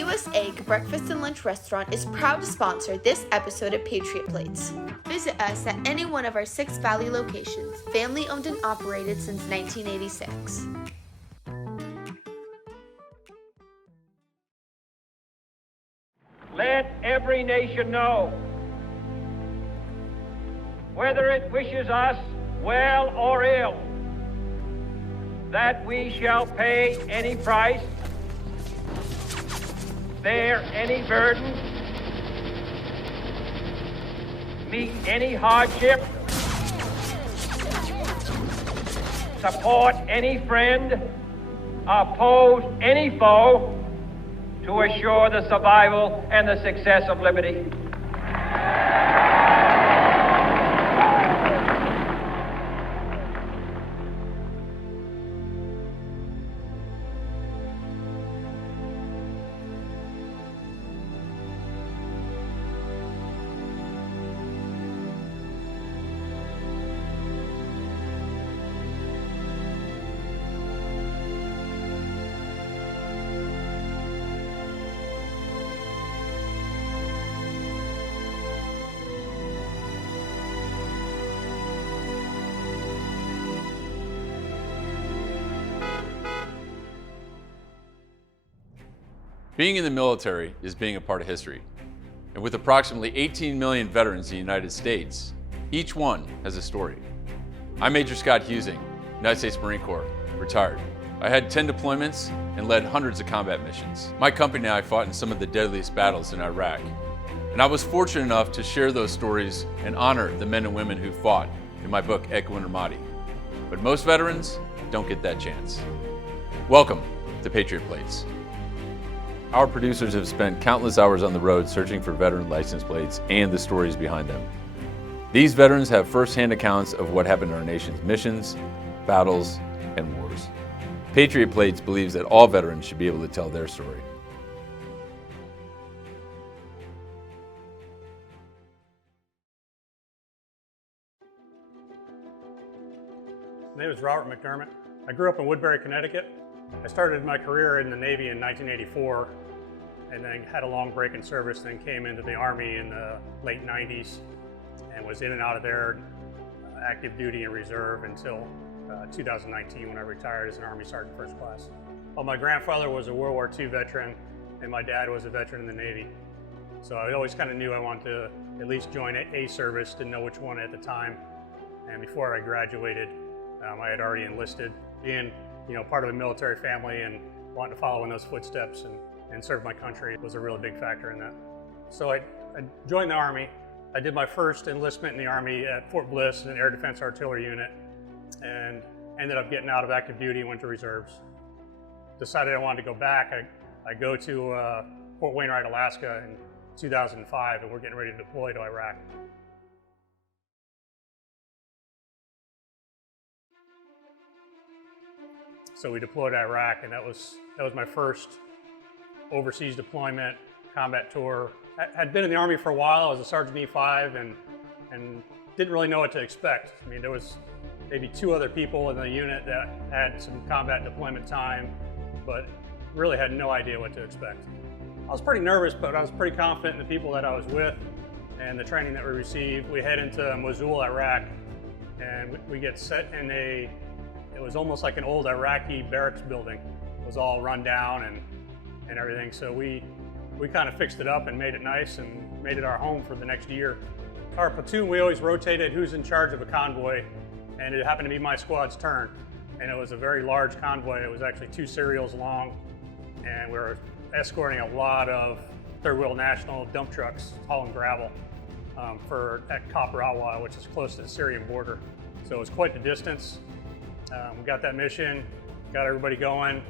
U.S. Egg Breakfast and Lunch Restaurant is proud to sponsor this episode of Patriot Plates. Visit us at any one of our 6 Valley locations, family owned and operated since 1986. Let every nation know, whether it wishes us well or ill, that we shall pay any price, bear any burden, meet any hardship, support any friend, oppose any foe, to assure the survival and the success of liberty. Being in the military is being a part of history. And with approximately 18 million veterans in the United States, each one has a story. I'm Major Scott Husing, United States Marine Corps, retired. I had 10 deployments and led hundreds of combat missions. My company and I fought in some of the deadliest battles in Iraq. And I was fortunate enough to share those stories and honor the men and women who fought in my book, Ecco Intermati. But most veterans don't get that chance. Welcome to Patriot Plates. Our producers have spent countless hours on the road searching for veteran license plates and the stories behind them. These veterans have first-hand accounts of what happened in our nation's missions, battles, and wars. Patriot Plates believes that all veterans should be able to tell their story. My name is Robert McDermott. I grew up in Woodbury, Connecticut. I started my career in the Navy in 1984 and then had a long break in service, then came into the Army in the late 90s and was in and out of there, active duty and reserve until 2019 when I retired as an Army Sergeant First Class. Well, my grandfather was a World War II veteran and my dad was a veteran in the Navy. So I always kind of knew I wanted to at least join a service, didn't know which one at the time. And before I graduated, I had already enlisted. Being part of a military family and wanting to follow in those footsteps and serve my country was a really big factor in that. So I joined the Army. I did my first enlistment in the Army at Fort Bliss in an Air Defense Artillery Unit and ended up getting out of active duty and went to reserves. Decided I wanted to go back. I go to Fort Wainwright, Alaska in 2005 and we're getting ready to deploy to Iraq. So we deployed to Iraq, and that was my first overseas deployment, combat tour. I had been in the Army for a while. I was a Sergeant E5 and didn't really know what to expect. I mean, there was maybe 2 other people in the unit that had some combat deployment time, but really had no idea what to expect. I was pretty nervous, but I was pretty confident in the people that I was with and the training that we received. We head into Mosul, Iraq, and we get set in it was almost like an old Iraqi barracks building. It was all run down and everything. So we kind of fixed it up and made it nice and made it our home for the next year. Our platoon, we always rotated who's in charge of a convoy, and it happened to be my squad's turn. And it was a very large convoy. It was actually 2 serials long, and we were escorting a lot of third-wheel national dump trucks hauling gravel at Kop Rawah, which is close to the Syrian border. So it was quite the distance. We got that mission, got everybody going,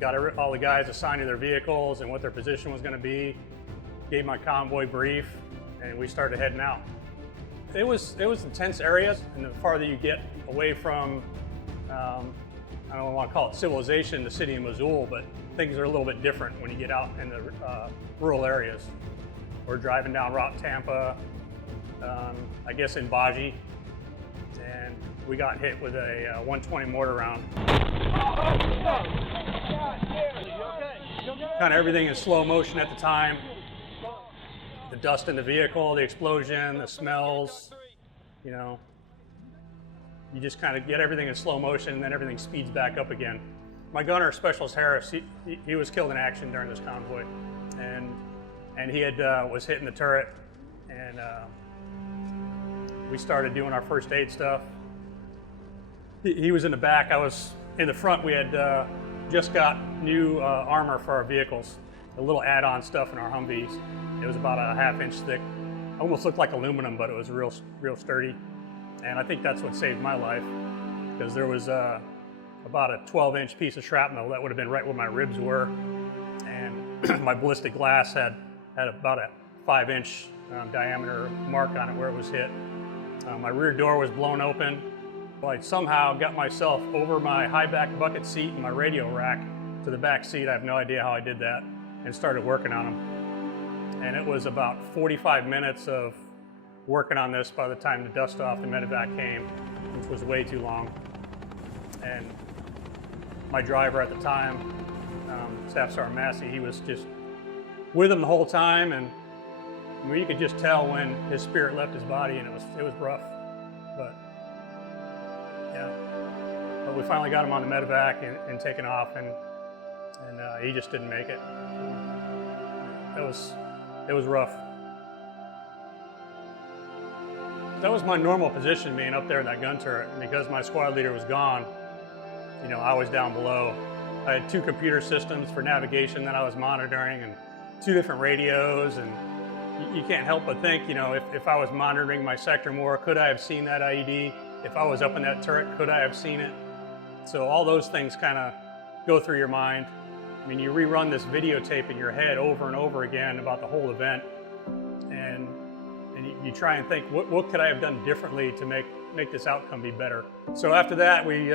got all the guys assigned to their vehicles and what their position was going to be, gave my convoy brief, and we started heading out. It was intense areas, and the farther you get away from, I don't want to call it civilization, the city of Mosul, but things are a little bit different when you get out in the rural areas. We're driving down Route Tampa, I guess in Baji, and we got hit with a 120 mortar round. kind of everything in slow motion at the time. The dust in the vehicle, the explosion, the smells, you know. You just kind of get everything in slow motion, and then everything speeds back up again. My gunner, Specialist Harris, he was killed in action during this convoy, and he had was hitting the turret, and we started doing our first aid stuff. He was in the back. I was in the front. We had just got new armor for our vehicles, a little add-on stuff in our Humvees. It was about a ½ inch thick. Almost looked like aluminum, but it was real sturdy. And I think that's what saved my life, because there was about a 12-inch piece of shrapnel that would have been right where my ribs were, and my ballistic glass had about a 5-inch diameter mark on it where it was hit. My rear door was blown open. I somehow got myself over my high back bucket seat and my radio rack to the back seat. I have no idea how I did that, and started working on them. And it was about 45 minutes of working on this by the time the dust off the medevac came, which was way too long. And my driver at the time, Staff Sergeant Massey, he was just with him the whole time, and I mean, you could just tell when his spirit left his body, and it was rough. But yeah, but we finally got him on the medevac and taken off, and he just didn't make it. It was rough. That was my normal position, being up there in that gun turret. Because my squad leader was gone, you know, I was down below. I had 2 computer systems for navigation that I was monitoring, and 2 different radios, and you can't help but think, you know, if I was monitoring my sector more, could I have seen that IED? If I was up in that turret, could I have seen it? So all those things kind of go through your mind. I mean, you rerun this videotape in your head over and over again about the whole event, and you try and think, what could I have done differently to make this outcome be better? So after that, we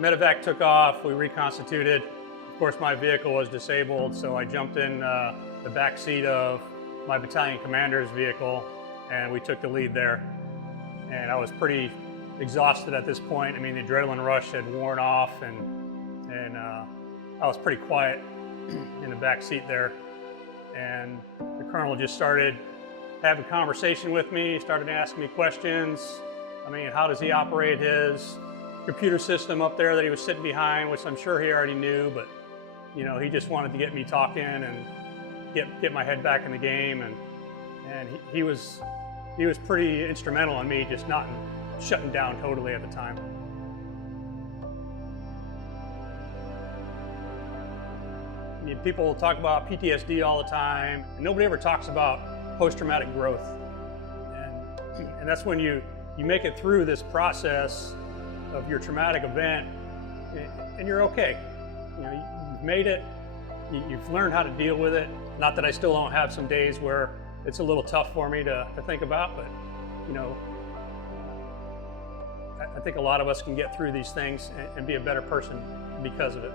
medevac took off, we reconstituted. Of course, my vehicle was disabled, so I jumped in the back seat of my battalion commander's vehicle, and we took the lead there. And I was pretty exhausted at this point. I mean, the adrenaline rush had worn off, and I was pretty quiet in the back seat there. And the colonel just started having a conversation with me, started asking me questions. I mean, how does he operate his computer system up there that he was sitting behind, which I'm sure he already knew, but you know, he just wanted to get me talking and get my head back in the game, and he was pretty instrumental in me just not shutting down totally at the time. I mean, people talk about PTSD all the time, and nobody ever talks about post-traumatic growth. And that's when you make it through this process of your traumatic event, and you're okay. You know, you've made it, you've learned how to deal with it. Not that I still don't have some days where it's a little tough for me to think about, but you know, I think a lot of us can get through these things and be a better person because of it.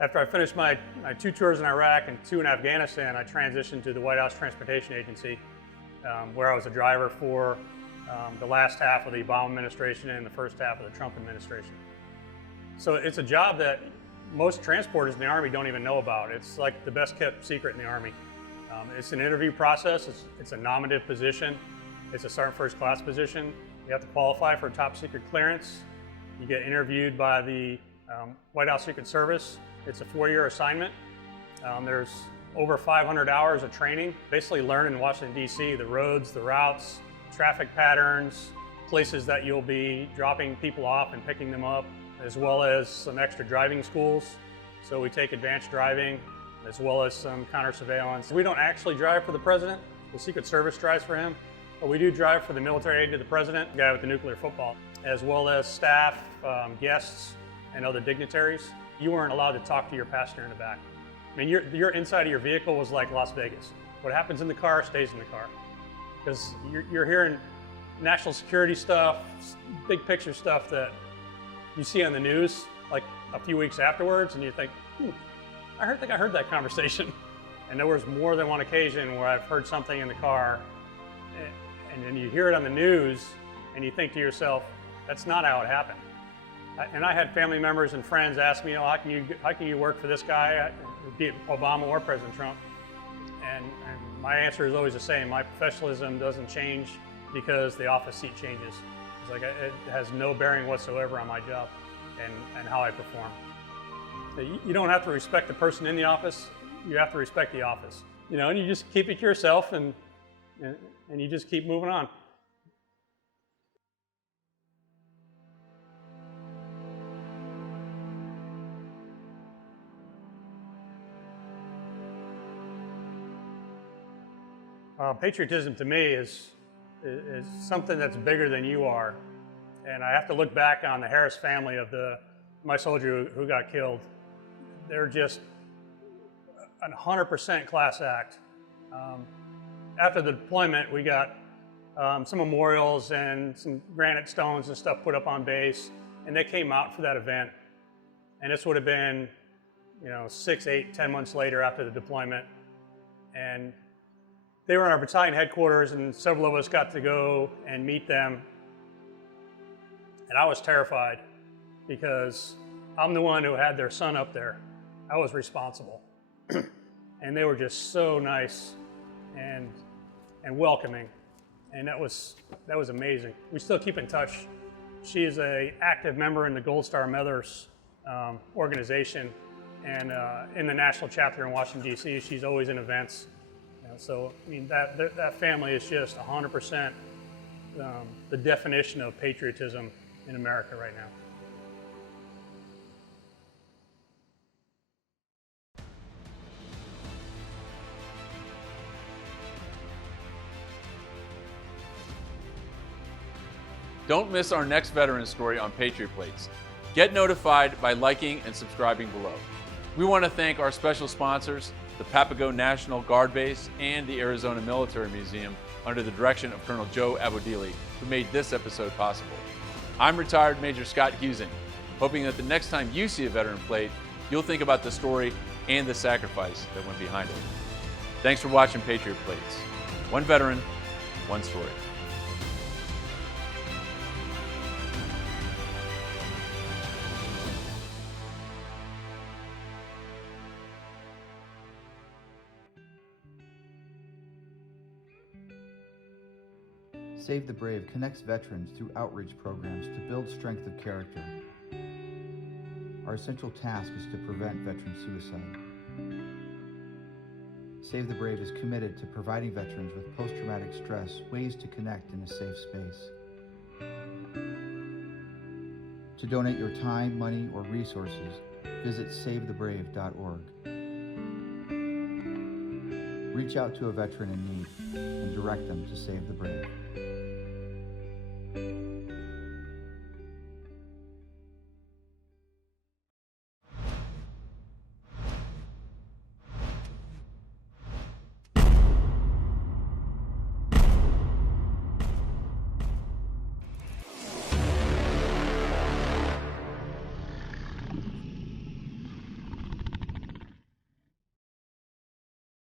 After I finished my 2 tours in Iraq and 2 in Afghanistan, I transitioned to the White House Transportation Agency, where I was a driver for the last half of the Obama administration and the first half of the Trump administration. So it's a job that most transporters in the Army don't even know about. It's like the best kept secret in the Army. It's an interview process. It's a nominative position. It's a Sergeant First Class position. You have to qualify for a top secret clearance. You get interviewed by the White House Secret Service. It's a 4-year assignment. There's over 500 hours of training, basically learning in Washington, D.C., the roads, the routes, traffic patterns, places that you'll be dropping people off and picking them up, as well as some extra driving schools. So we take advanced driving, as well as some counter surveillance. We don't actually drive for the president. The Secret Service drives for him, but we do drive for the military aide to the president, the guy with the nuclear football, as well as staff, guests, and other dignitaries. You weren't allowed to talk to your passenger in the back. I mean, your inside of your vehicle was like Las Vegas. What happens in the car stays in the car. Because you're hearing national security stuff, big picture stuff that you see on the news like a few weeks afterwards, and you think, I think I heard that conversation. And there was more than one occasion where I've heard something in the car, and then you hear it on the news, and you think to yourself, that's not how it happened. And I had family members and friends ask me, how can you work for this guy, be it Obama or President Trump? And my answer is always the same. My professionalism doesn't change because the office seat changes. It's like it has no bearing whatsoever on my job and how I perform. You don't have to respect the person in the office. You have to respect the office. And you just keep it to yourself, and you just keep moving on. Patriotism to me is something that's bigger than you are. And I have to look back on the Harris family of my soldier who got killed. They're just 100% class act. After the deployment, we got some memorials and some granite stones and stuff put up on base, and they came out for that event. And this would have been, 6, 8, 10 months later after the deployment. And they were in our battalion headquarters, and several of us got to go and meet them. And I was terrified because I'm the one who had their son up there. I was responsible. And they were just so nice and welcoming. And that was amazing. We still keep in touch. She is an active member in the Gold Star Mothers organization, and in the national chapter in Washington, D.C. She's always in events. So, that family is just 100% the definition of patriotism in America right now. Don't miss our next veteran story on Patriot Plates. Get notified by liking and subscribing below. We want to thank our special sponsors, the Papago National Guard Base and the Arizona Military Museum, under the direction of Colonel Joe Abodili, who made this episode possible. I'm retired Major Scott Husing, hoping that the next time you see a veteran plate, you'll think about the story and the sacrifice that went behind it. Thanks for watching Patriot Plates. One veteran, one story. Save the Brave connects veterans through outreach programs to build strength of character. Our essential task is to prevent veteran suicide. Save the Brave is committed to providing veterans with post-traumatic stress ways to connect in a safe space. To donate your time, money, or resources, visit savethebrave.org. Reach out to a veteran in need and direct them to Save the Brave.